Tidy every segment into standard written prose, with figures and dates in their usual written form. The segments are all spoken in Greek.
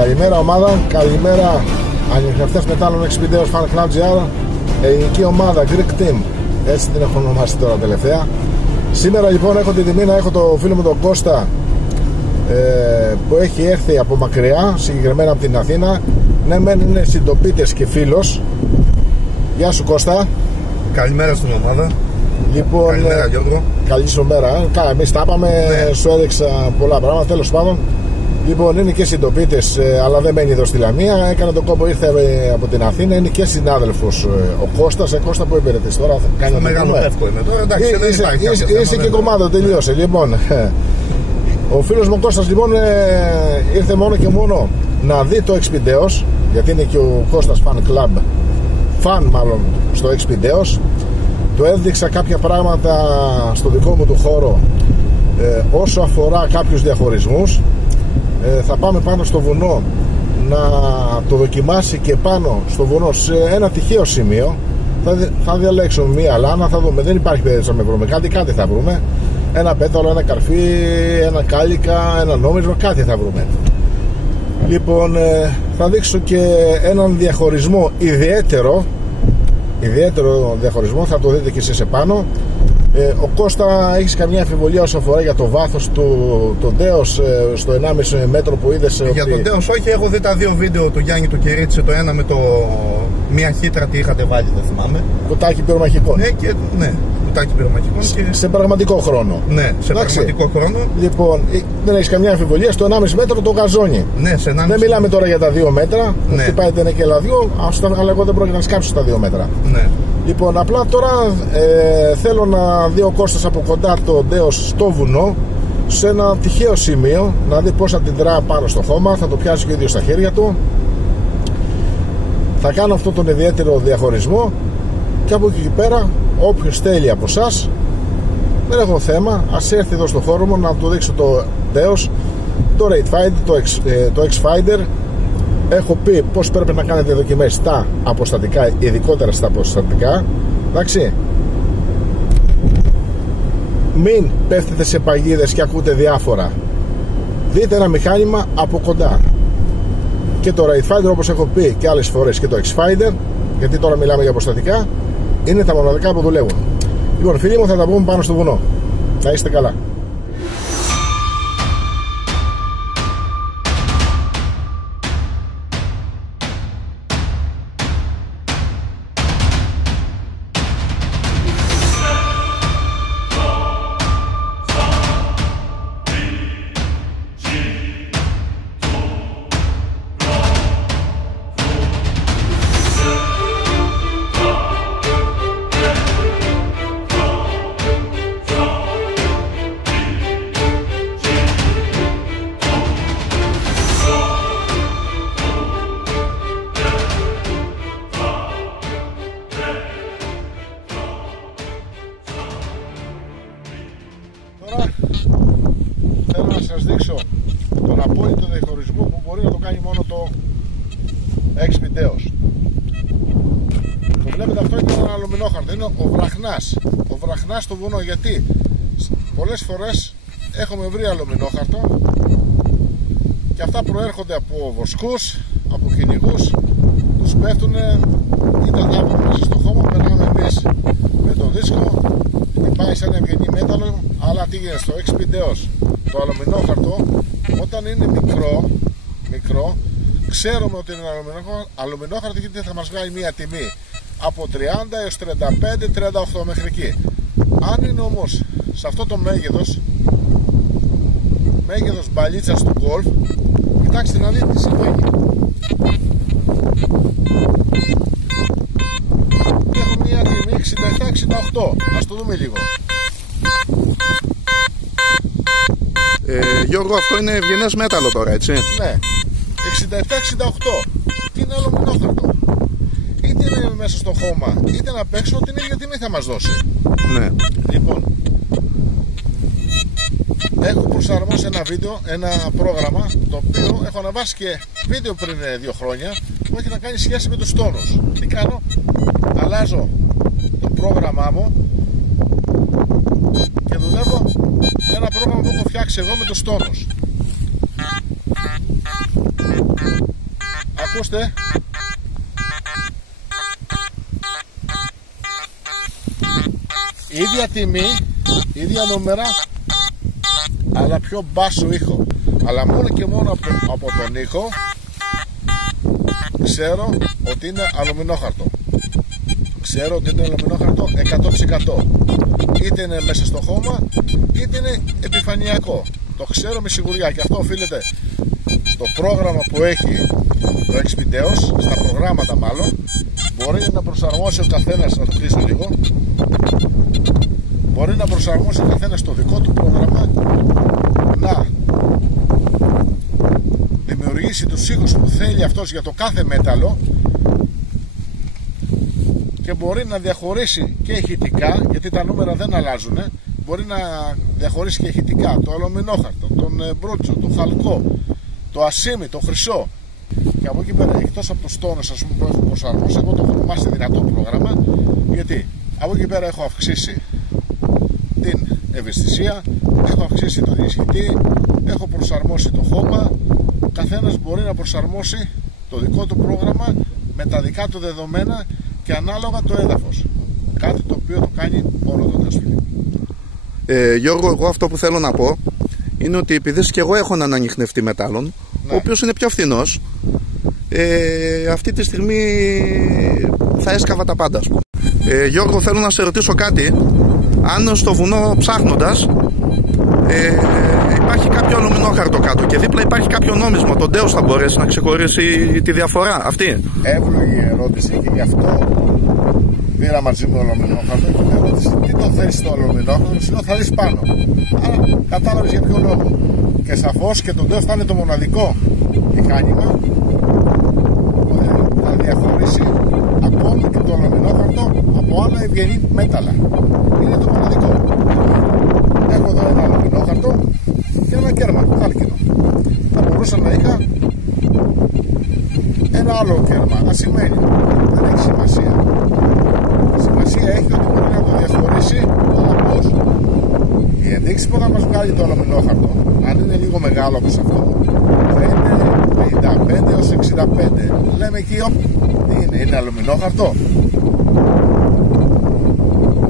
Καλημέρα ομάδα, καλημέρα ανιχνευτές μετάλλων Xvideos Fan Club GR, ελληνική ομάδα Greek Team, έτσι την έχω ονομάσει τώρα τελευταία. Σήμερα λοιπόν έχω την τιμή να έχω το φίλο μου τον Κώστα, που έχει έρθει από μακριά, συγκεκριμένα από την Αθήνα. Ναι, μεν είναι συντοπίτες και φίλος. Γεια σου Κώστα. Καλημέρα στην ομάδα. Λοιπόν, καλημέρα Γιώργο. Καλή σου μέρα. Εμείς τα είπαμε, ναι. Σου έδειξα πολλά πράγματα, τέλος πάντων. Λοιπόν, είναι και συντοπίτες, αλλά δεν μένει εδώ στη Λαμία. Έκανε τον κόπο, ήρθε από την Αθήνα. Είναι και συνάδελφος ο Κώστας. Κώστα, που υπηρετείς τώρα? Στο Μεγάλο Πεύκο είμαι τώρα. Εντάξει, είσαι και κομμάτι, τελείωσε. Λοιπόν, ο φίλος μου Κώστας λοιπόν ήρθε μόνο και μόνο να δει το Xvideos, γιατί είναι και ο Κώστας Fan Club, fan μάλλον στο Xvideos. Του έδειξα κάποια πράγματα στο δικό μου του χώρο, όσο αφορά κάποιους διαχωρισμούς. Θα πάμε πάνω στο βουνό να το δοκιμάσει και πάνω στο βουνό σε ένα τυχαίο σημείο. Θα διαλέξουμε μία λάνα, θα δούμε. Δεν υπάρχει περίπτωση να βρούμε κάτι θα βρούμε. Ένα πέταλο, ένα καρφί, ένα κάλικα, ένα νόμισμα, κάτι θα βρούμε. Λοιπόν, θα δείξω και έναν διαχωρισμό ιδιαίτερο διαχωρισμό, θα το δείτε και εσείς επάνω. Ο Κώστα, έχεις καμιά αμφιβολία όσο αφορά για το βάθος του Ντέος στο 1,5 μέτρο που είδες? Για τον Ντέος όχι, έχω δει τα δύο βίντεο του Γιάννη του Κυρίτσι, το ένα με μία χύτρα τι είχατε βάλει, δεν θυμάμαι. Κουτάκι πυρομαχικών. Ναι, κουτάκι πυρομαχικών. Σε πραγματικό χρόνο. Ναι, σε πραγματικό χρόνο. Λοιπόν, δεν έχεις καμιά αμφιβολία, στο 1,5 μέτρο το γαζόνι. Ναι, σε 1,5. Δεν μιλάμε τώρα για τα 2 μέτρα. Ναι. Χτυπάει την εκελαδίου, αλλά εγώ δεν πρόκειται να σκάψω στα 2 μέτρα. Ναι. Λοιπόν, απλά τώρα θέλω να δει ο Κώστας από κοντά το Ντέος στο βουνό, σε ένα τυχαίο σημείο, να δει πώς θα την τρά πάνω στο χώμα. Θα το πιάσει και ο ίδιος στα χέρια του. Θα κάνω αυτό τον ιδιαίτερο διαχωρισμό και από εκεί πέρα όποιος θέλει από εσάς, δεν έχω θέμα, ας έρθει εδώ στο χώρο μου να του δείξω το Ντέος, το Rate Finder, το X-Finder. Έχω πει πως πρέπει να κάνετε δοκιμές στα αποστατικά, ειδικότερα στα αποστατικά. Εντάξει, μην πέφτετε σε παγίδες και ακούτε διάφορα. Δείτε ένα μηχάνημα από κοντά. Και το Rate Finder, όπως έχω πει και άλλες φορές, και το X-Finder, γιατί τώρα μιλάμε για αποστατικά, είναι τα μοναδικά που δουλεύουν. Λοιπόν, φίλοι μου, θα τα πούμε πάνω στο βουνό. Να είστε καλά. Θέλω να σας δείξω τον απόλυτο διαχωρισμό που μπορεί να το κάνει μόνο το Xvideos. Το βλέπετε, αυτό είναι ένα αλουμινόχαρτο, είναι ο βραχνάς στο βουνό, γιατί πολλές φορές έχουμε βρει αλουμινόχαρτο και αυτά προέρχονται από βοσκούς, από κυνηγούς, τους πέφτουν ή τα τάπουν μέσα στο χώμα. Περνάμε εμείς με το δίσκο, χτυπάει σαν ευγενή μέταλλο. Αλλά τι γίνεται στο Xvideos, το αλουμινόχαρτο όταν είναι μικρό, ξέρουμε ότι είναι αλουμινόχαρτο, γιατί θα μας βγάλει μια τιμή από 30 έως 35-38 μέχρι εκεί. Αν είναι όμως σε αυτό το μέγεθος μπαλίτσας του γκολφ, κοιτάξτε να δείτε τι συμβαίνει. Έχω μια τιμή 67-68, ας το δούμε λίγο. Γιώργο, αυτό είναι ευγενές μέταλλο τώρα, έτσι? Ναι, 67-68. Τι είναι αλουμινόχαρτο. Είτε είναι μέσα στο χώμα, είτε να παίξω, την ίδια τιμή θα μας δώσει. Ναι. Λοιπόν, έχω προσαρμόσει ένα πρόγραμμα, το οποίο έχω αναβάσει και βίντεο πριν 2 χρόνια, που έχει να κάνει σχέση με τους τόνους. Τι κάνω? Αλλάζω το πρόγραμμά μου και δουλεύω ένα πρόγραμμα που έχω φτιάξει εγώ με τους τόνους. ακούστε. Ίδια τιμή, ίδια νούμερα, αλλά πιο μπάσο ήχο. Αλλά μόνο και μόνο από τον ήχο ξέρω ότι είναι αλουμινόχαρτο. Ξέρω ότι είναι αλουμινόχαρτο 100%. Είτε είναι μέσα στο χώμα, είτε είναι επιφανειακό. Το ξέρω με σιγουριά και αυτό οφείλεται στο πρόγραμμα που έχει το Expideos, στα προγράμματα μάλλον. Μπορεί να προσαρμόσει ο καθένας, να το κλείσω λίγο. Μπορεί να προσαρμόσει ο καθένας το δικό του πρόγραμμα, να δημιουργήσει τους ήχους που θέλει αυτός για το κάθε μέταλλο και μπορεί να διαχωρίσει και ηχητικά, γιατί τα νούμερα δεν αλλάζουν. Μπορεί να διαχωρίσει και ηχητικά το αλουμινόχαρτο, τον μπρούτσο, το χαλκό, το ασίμι, το χρυσό. Και από εκεί πέρα, εκτός από τους τόνους, ας πούμε, που έχω προσαρμόσει, εγώ το έχω ονομάσει δυνατό πρόγραμμα, γιατί από εκεί πέρα έχω αυξήσει την ευαισθησία, έχω αυξήσει τον ισχυτή, έχω προσαρμόσει το χώμα. Ο καθένας μπορεί να προσαρμόσει το δικό του πρόγραμμα με τα δικά του δεδομένα και ανάλογα το έδαφος. Κάτι το οποίο το κάνει όλο το τέσφυλι. Γιώργο, εγώ αυτό που θέλω να πω είναι ότι επειδή και εγώ έχω έναν ανιχνευτή μετάλλων, ναι, ο οποίος είναι πιο φθηνός, αυτή τη στιγμή θα έσκαβα τα πάντα, ας πούμε. Γιώργο, θέλω να σε ρωτήσω κάτι. Αν στο βουνό ψάχνοντας υπάρχει κάποιο αλουμινόχαρτο κάτω και δίπλα υπάρχει κάποιο νόμισμα, το Deus θα μπορέσει να ξεχωρίσει τη διαφορά αυτή? Εύλογη ερώτηση και γι' αυτό πήρα μαζί μου αλουμινόχαρτο και με ερώτηση τι το θες στο αλουμινόχαρτο, συνήθως θα δεις πάνω. Άρα κατάλαβες για ποιο λόγο. Και σαφώς και το Deus θα είναι το μοναδικό μηχάνημα που θα διαχωρίσει ακόμη και το αλουμινόχαρτο από άλλα ευγενή μέταλλα. Είναι το μοναδικό. Έχω εδώ ένα αλουμινόχαρτο και ένα κέρμα χάλκινο. Θα μπορούσα να είχα ένα άλλο κέρμα, ασημένιο. Δεν έχει σημασία. Σημασία έχει ότι μπορεί να το διαχωρίσει, αλλά πώς? Η ενδείξη που θα μας βγάλει το αλουμινόχαρτο, αν είναι λίγο μεγάλο όπως αυτό, θα είναι 55 έως 65. Λέμε εκεί, τι είναι αλουμινόχαρτο?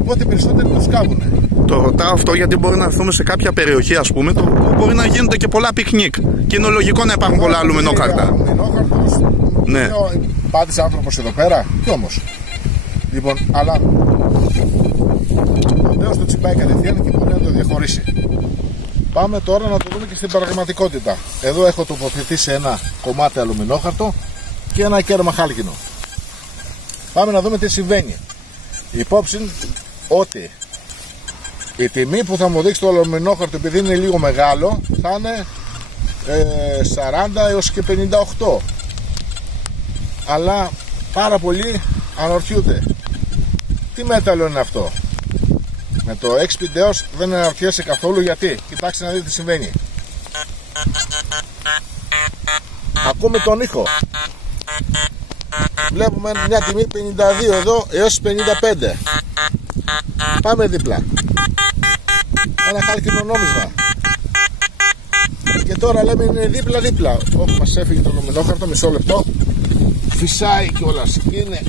Οπότε περισσότεροι το σκάβουνε. Το ρωτάω αυτό γιατί μπορεί να έρθουμε σε κάποια περιοχή, ας πούμε, που μπορεί να γίνονται και πολλά πικνίκ. Και είναι λογικό να υπάρχουν πολλά αλουμινόχαρτα. Αλουμινόχαρτος, ναι. Πάντης άνθρωπος εδώ πέρα, κι όμως. Λοιπόν, αλλά ο Deus το τσιμπάει κατευθείαν και μπορεί να το διαχωρίσει. Πάμε τώρα να το δούμε και στην πραγματικότητα. Εδώ έχω τοποθετήσει ένα κομμάτι αλουμινόχαρτο και ένα κέρμα χάλκινο. Πάμε να δούμε τι συμβαίνει. Υπόψη ότι η τιμή που θα μου δείξει το αλουμινόχαρτο, επειδή είναι λίγο μεγάλο, θα είναι 40 έως και 58. Αλλά πάρα πολλοί αναρωτιούνται τι μέταλλο είναι αυτό. Με το Expideos δεν αναρωτιέσαι καθόλου γιατί. Κοιτάξτε να δείτε τι συμβαίνει. Ακούμε τον ήχο. Βλέπουμε μια τιμή 52 εδώ έως 55. Πάμε δίπλα. Ένα χάλκινο νόμισμα. Και τώρα λέμε είναι δίπλα. Όχι, μας έφυγε το αλουμινόχαρτο, μισό λεπτό. Φυσάει κιόλας. Είναι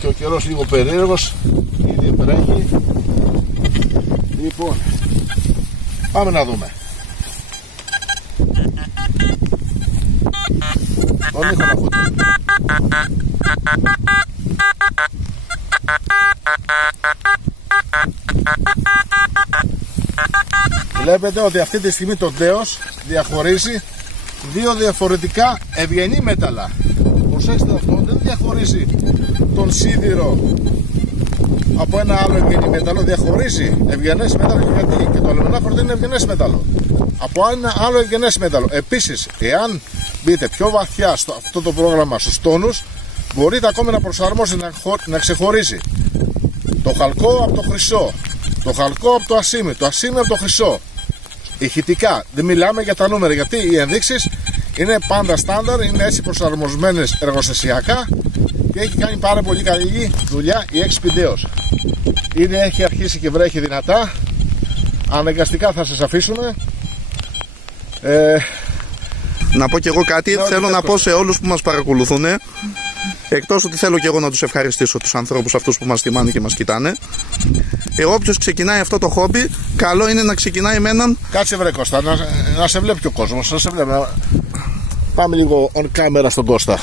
και ο καιρός λίγο περίεργος. Ήδη βρέχει. Λοιπόν, πάμε να δούμε. Τον ήχο να ακούτε. Βλέπετε ότι αυτή τη στιγμή το Deus διαχωρίζει δύο διαφορετικά ευγενή μέταλλα. Προσέξτε αυτό, δεν διαχωρίζει τον σίδηρο από ένα άλλο ευγενή μέταλλο, διαχωρίζει ευγενές μέταλλο. Γιατί? Και το αλουμινόχαρτο είναι ευγενές μέταλλο από ένα άλλο ευγενές μέταλλο. Επίσης, εάν μπείτε πιο βαθιά στο αυτό το πρόγραμμα στους τόνους, μπορείτε ακόμη να προσαρμόσετε, να ξεχωρίσει το χαλκό από το χρυσό, το χαλκό από το ασίμι, το ασίμι από το χρυσό. Ηχητικά, δεν μιλάμε για τα νούμερα, γιατί οι ενδείξεις είναι πάντα στάνταρ, είναι έτσι προσαρμοσμένες εργοστασιακά και έχει κάνει πάρα πολύ καλή δουλειά η Expideos. Ήδη έχει αρχίσει και βρέχει δυνατά, αναγκαστικά θα σας αφήσουμε. Να πω κι εγώ κάτι, θέλω να πω σε όλους που μας παρακολουθούν, εκτός ότι θέλω κι εγώ να τους ευχαριστήσω, τους ανθρώπους αυτούς που μας τιμάνε και μας κοιτάνε. Όποιος ξεκινάει αυτό το χόμπι, καλό είναι να ξεκινάει με έναν. Κάτσε βρε Κώστα, να σε βλέπει ο κόσμος, να σε βλέπει. Πάμε λίγο on camera στον Κώστα.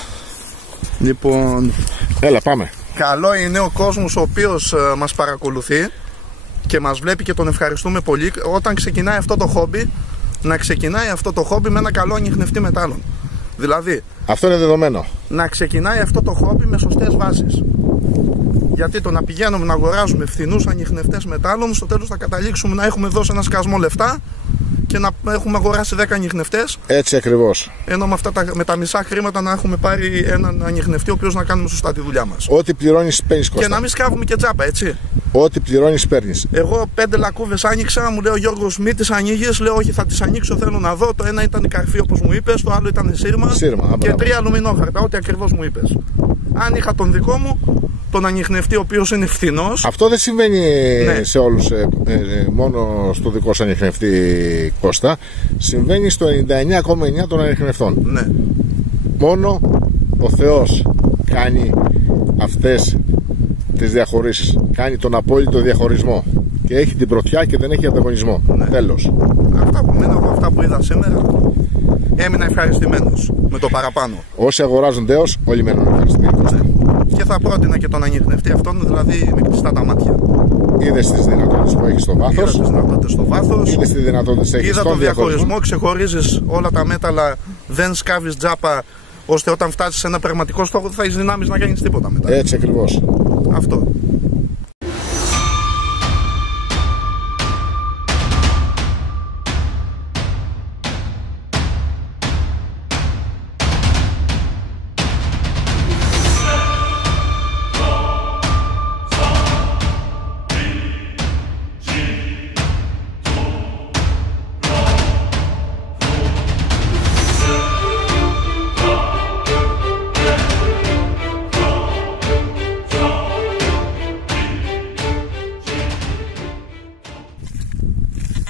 Λοιπόν, έλα πάμε. Καλό είναι ο κόσμος ο οποίος μας παρακολουθεί και μας βλέπει και τον ευχαριστούμε πολύ. Όταν ξεκινάει αυτό το χόμπι, να ξεκινάει αυτό το χόμπι με ένα καλό ανιχνευτή μετάλλων. Δηλαδή, αυτό είναι δεδομένο. Να ξεκινάει αυτό το χόμπι με σωστές βάσεις. Γιατί το να πηγαίνουμε να αγοράζουμε φθηνούς ανιχνευτές μετάλλων, στο τέλος θα καταλήξουμε να έχουμε δώσει ένα σκασμό λεφτά και να έχουμε αγοράσει 10 ανιχνευτές. Έτσι ακριβώς. Ενώ με τα μισά χρήματα να έχουμε πάρει έναν ανιχνευτή ο οποίος να κάνουμε σωστά τη δουλειά μας. Ό,τι πληρώνεις παίρνεις, Κώστα. Και να μην σκάβουμε και τζάπα, έτσι. Ό,τι πληρώνεις παίρνεις. Εγώ 5 λακκούβες άνοιξα, μου λέει ο Γιώργος, μη τις ανοίγεις. Λέω όχι, θα τις ανοίξω, θέλω να δω. Το ένα ήταν η καρφή όπως μου είπες, το άλλο ήταν σύρμα και 3 αλουμινόχαρτα, ό,τι ακριβώς μου είπες. Αν είχα τον δικό μου, τον ανιχνευτή ο οποίος είναι φθηνός. Αυτό δεν συμβαίνει σε όλους, μόνο στο δικό σου ανιχνευτή, Κώστα. Συμβαίνει στο 99,9% των ανιχνευτών. Ναι. Μόνο ο Θεός κάνει αυτές τις διαχωρίσεις. Κάνει τον απόλυτο διαχωρισμό. Και έχει την πρωτιά και δεν έχει ανταγωνισμό. Ναι. Τέλος. Αυτά που μένα από αυτά που είδα σήμερα, έμεινα ευχαριστημένος με το παραπάνω. Όσοι αγοράζουν δέος, όλοι μένουν ευχαριστημένοι. Ναι. Και θα πρότεινα και τον ανιχνευτή αυτόν, δηλαδή με κλειστά τα μάτια. Είδες τις δυνατότητες που έχει στο βάθος. Είδα τις δυνατότητες στο βάθος. Είδες τις δυνατότητες που έχει στον διαχωρισμό. Διαχωρισμό, ξεχωρίζεις όλα τα μέταλλα, δεν σκάβεις τζάπα, ώστε όταν φτάσεις σε ένα πραγματικό στόχο δεν θα έχεις δυνάμεις να κάνεις τίποτα μετά. Έτσι ακριβώς. Αυτό.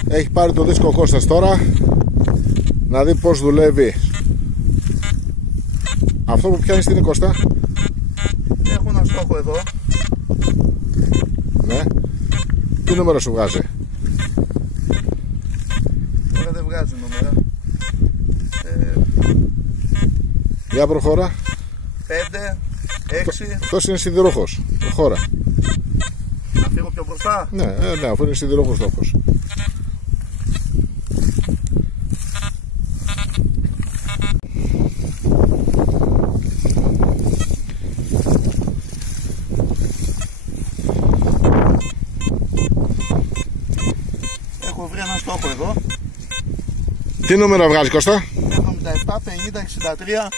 Έχει πάρει το δίσκο ο Κώστας τώρα να δει πως δουλεύει. Αυτό που πιάνεις τι είναι, Κώστα? Έχω ένα στόχο εδώ. Ναι. Τι νούμερο σου βγάζει? Τώρα δεν βγάζει νούμερα. Για προχώρα. 5, 6. Αυτός είναι σιδηρόχος. Προχώρα. Να φύγω πιο μπροστά. Ναι, αφού είναι σιδηρόχος στόχος. Έχω βρει ένα στόχο εδώ. Τι νούμερο βγάζει, Κώστα? 77, 50, 63.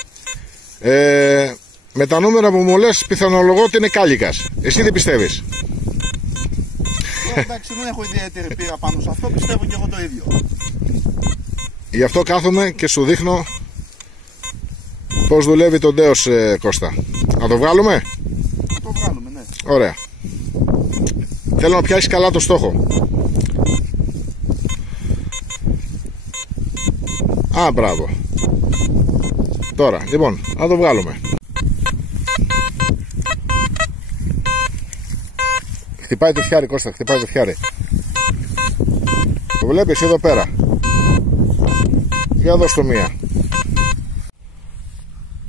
Με τα νούμερα που μου λες πιθανολογώ ότι είναι κάλικας. Εσύ δεν πιστεύεις? Εντάξει, δεν έχω ιδιαίτερη πείρα πάνω σε αυτό, πιστεύω και εγώ το ίδιο. Γι' αυτό κάθομαι και σου δείχνω πως δουλεύει το ντέος, Κώστα. Να το βγάλουμε? Να το βγάλουμε, ναι. Ωραία. Θέλω να πιάσεις καλά το στόχο. Α, μπράβο. Τώρα, λοιπόν, να το βγάλουμε. Χτυπάει το φιάρι, Κώστα, χτυπάει το φιάρι. Το βλέπεις εδώ πέρα. Για δώσ' το μία.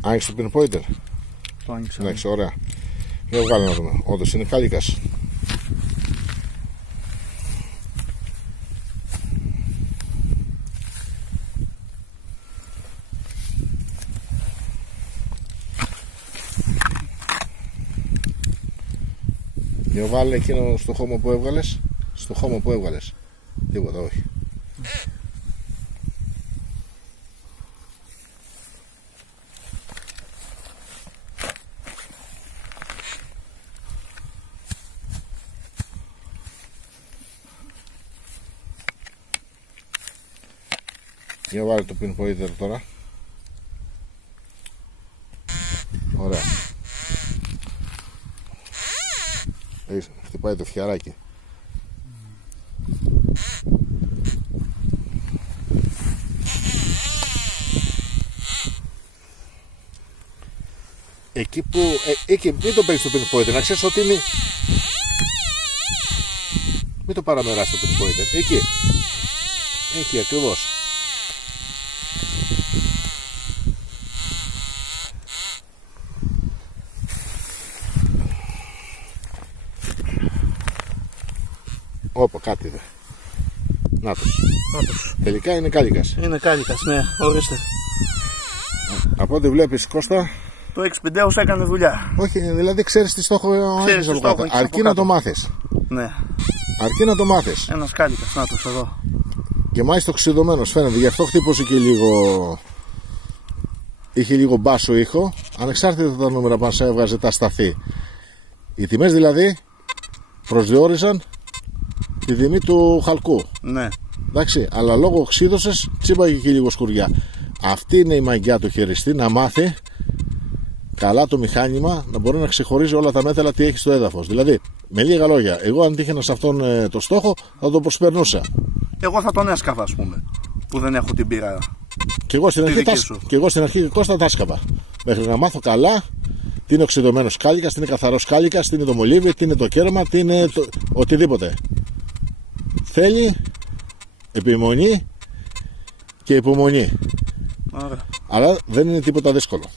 Άνοιξε το pinpointer? Το άνοιξα. Εντάξει, ωραία. Για βγάλε να δούμε. Όντως είναι κάλικας. Για βάλε εκείνο στο χώμα που έβγαλες. Στο χώμα που έβγαλες. Τίποτα, όχι. Για βάλε το pinpointer τώρα. Ωραία. Χτυπάει το φιαράκι. Εκεί που. Εκεί, μην το παίρνει το pinpointer, να ξέρει ότι είναι. Μην το παραμεράσει το pinpointer. Εκεί. Εκεί ακριβώς. Όπα, κάτι δε. Να το. Τελικά είναι κάλικας. Είναι κάλικας, ναι, ορίστε. Από ό,τι βλέπεις, Κώστα. Το X5 έκανε δουλειά. Όχι, δηλαδή ξέρεις τι στόχο έχεις από κάτω. Αρκεί να το μάθεις. Ναι. Αρκεί να το μάθεις. Ένας κάλικας, να το εδώ. Και μάλιστα οξυδωμένος φαίνεται. Γι' αυτό χτύπωσε και λίγο. Είχε λίγο μπάσο ήχο. Ανεξάρτητα τα νούμερα που σε έβγαζε τα σταθή. Οι τιμές δηλαδή προσδιορίζαν τη τιμή του χαλκού. Ναι. Εντάξει, αλλά λόγω οξύδωσης τσίπαγε και λίγο σκουριά. Αυτή είναι η μαγιά του χειριστή, να μάθει καλά το μηχάνημα, να μπορεί να ξεχωρίζει όλα τα μέταλλα τι έχει στο έδαφος. Δηλαδή, με λίγα λόγια, εγώ αν τύχαινα σε αυτόν το στόχο θα το προσπερνούσα. Εγώ θα τον έσκαβα, ας πούμε, που δεν έχω την πείρα. Και εγώ στην αρχή Κώστα τα έσκαβα. Μέχρι να μάθω καλά τι είναι οξυδωμένος κάλικας, τι είναι καθαρός κάλικας, τι είναι το μολύβι, τι είναι το κέρμα, τι είναι το... οτιδήποτε. Θέλει επιμονή και υπομονή. Άρα. Αλλά δεν είναι τίποτα δύσκολο.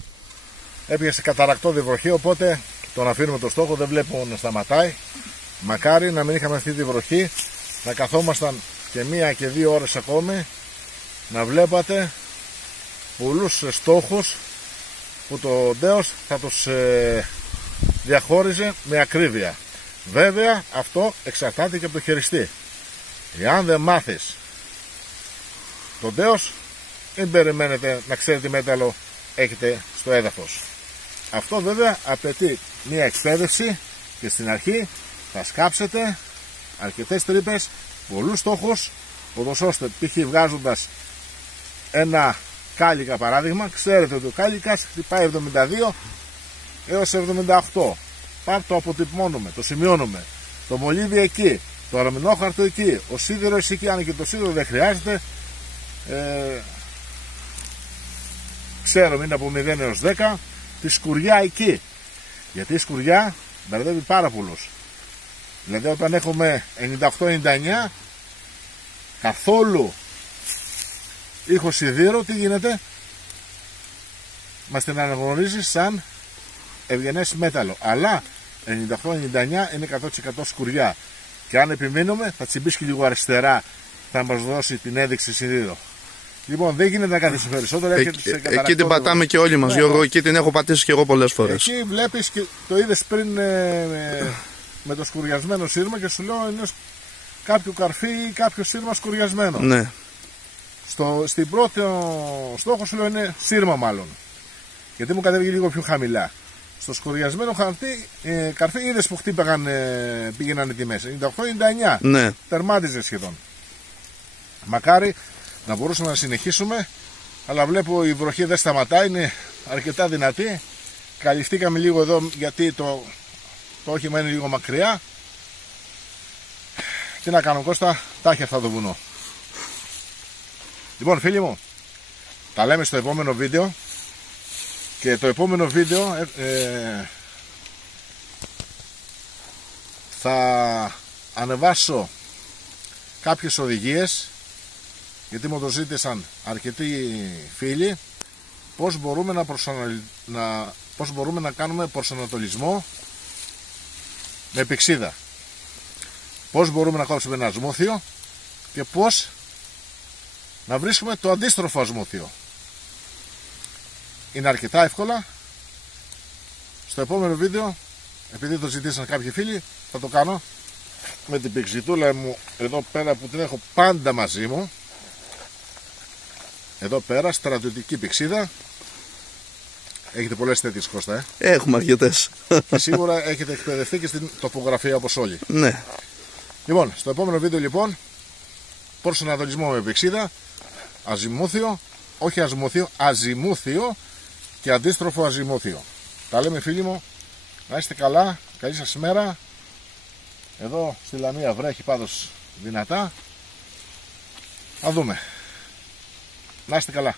Έπιασε καταρακτώδη βροχή, οπότε τον αφήνουμε το στόχο, δεν βλέπω να σταματάει. Μακάρι να μην είχαμε αυτή τη βροχή, να καθόμασταν και 1 και 2 ώρες ακόμη, να βλέπατε πολλούς στόχους που το ντέος θα τους διαχώριζε με ακρίβεια. Βέβαια αυτό εξαρτάται και από το χειριστή. Εάν δεν μάθεις το ντέος, μην περιμένετε να ξέρετε τι μέταλλο έχετε στο έδαφος. Αυτό βέβαια απαιτεί μια εκπαίδευση και στην αρχή θα σκάψετε αρκετές τρύπες, πολλούς στόχους, ώστε π.χ. βγάζοντας ένα κάλικα παράδειγμα, ξέρετε ότι ο κάλικας χτυπάει 72 έως 78. Πάμε το αποτυπώνουμε, το σημειώνουμε. Το μολύβι εκεί, το αλουμινόχαρτο εκεί, ο σίδερος εκεί, αν και το σίδερο δεν χρειάζεται. Ξέρουμε είναι από 0 έως 10. Τη σκουριά εκεί. Γιατί η σκουριά μπερδεύει πάρα πολλούς. Δηλαδή όταν έχουμε 98-99 καθόλου ήχο σιδήρου, τι γίνεται? Μας την αναγνωρίζει σαν ευγενές μέταλλο. Αλλά 98-99 είναι 100% σκουριά. Και αν επιμείνουμε θα τσιμπήσει και λίγο αριστερά, θα μας δώσει την έδειξη σιδήρου. Λοιπόν, δεν γίνεται να καθίσει περισσότερο. Εκεί την πατάμε και όλοι μας, Γιώργο. Εκεί την έχω πατήσει και εγώ πολλές φορές. Εκεί βλέπεις και το είδες πριν με το σκουριασμένο σύρμα και σου λέω είναι κάποιο καρφί ή κάποιο σύρμα σκουριασμένο. Ναι. Στην πρώτη στόχο σου λέω είναι σύρμα μάλλον. Γιατί μου κατέβηκε λίγο πιο χαμηλά. Στο σκουριασμένο καρφί είδες που πήγαιναν οι τιμές. 98-99. Ναι. Τερμάτιζε σχεδόν. Μακάρι να μπορούσαμε να συνεχίσουμε, αλλά βλέπω η βροχή δεν σταματάει, είναι αρκετά δυνατή. Καλυφθήκαμε λίγο εδώ γιατί το όχημα είναι λίγο μακριά. Τι να κάνω Κώστα, τα έχει αυτά το βουνό. Λοιπόν φίλοι μου, τα λέμε στο επόμενο βίντεο. Και το επόμενο βίντεο θα ανεβάσω κάποιες οδηγίες, γιατί μου το ζήτησαν αρκετοί φίλοι, πώς μπορούμε να κάνουμε προσανατολισμό με πηξίδα, πώς μπορούμε να κόψουμε ένα ασμούθιο και πώς να βρίσκουμε το αντίστροφο ασμούθιο. Είναι αρκετά εύκολα. Στο επόμενο βίντεο, επειδή το ζητήσαν κάποιοι φίλοι, θα το κάνω με την πηξιτούλα μου εδώ πέρα που την έχω πάντα μαζί μου. Εδώ πέρα, στρατιωτική πηξίδα. Έχετε πολλές τέτοιες Κώστα, Έχουμε αρκετές. Και σίγουρα έχετε εκπαιδευτεί και στην τοπογραφία όπως όλοι. Ναι. Λοιπόν, στο επόμενο βίντεο λοιπόν, προσανατολισμό με πηξίδα, αζημούθιο, όχι ασμούθιο, αζημούθιο και αντίστροφο αζημούθιο. Τα λέμε φίλοι μου, να είστε καλά, καλή σας μέρα. Εδώ στη Λαμία βρέχει πάντως δυνατά. Να δούμε. Να είστε καλά.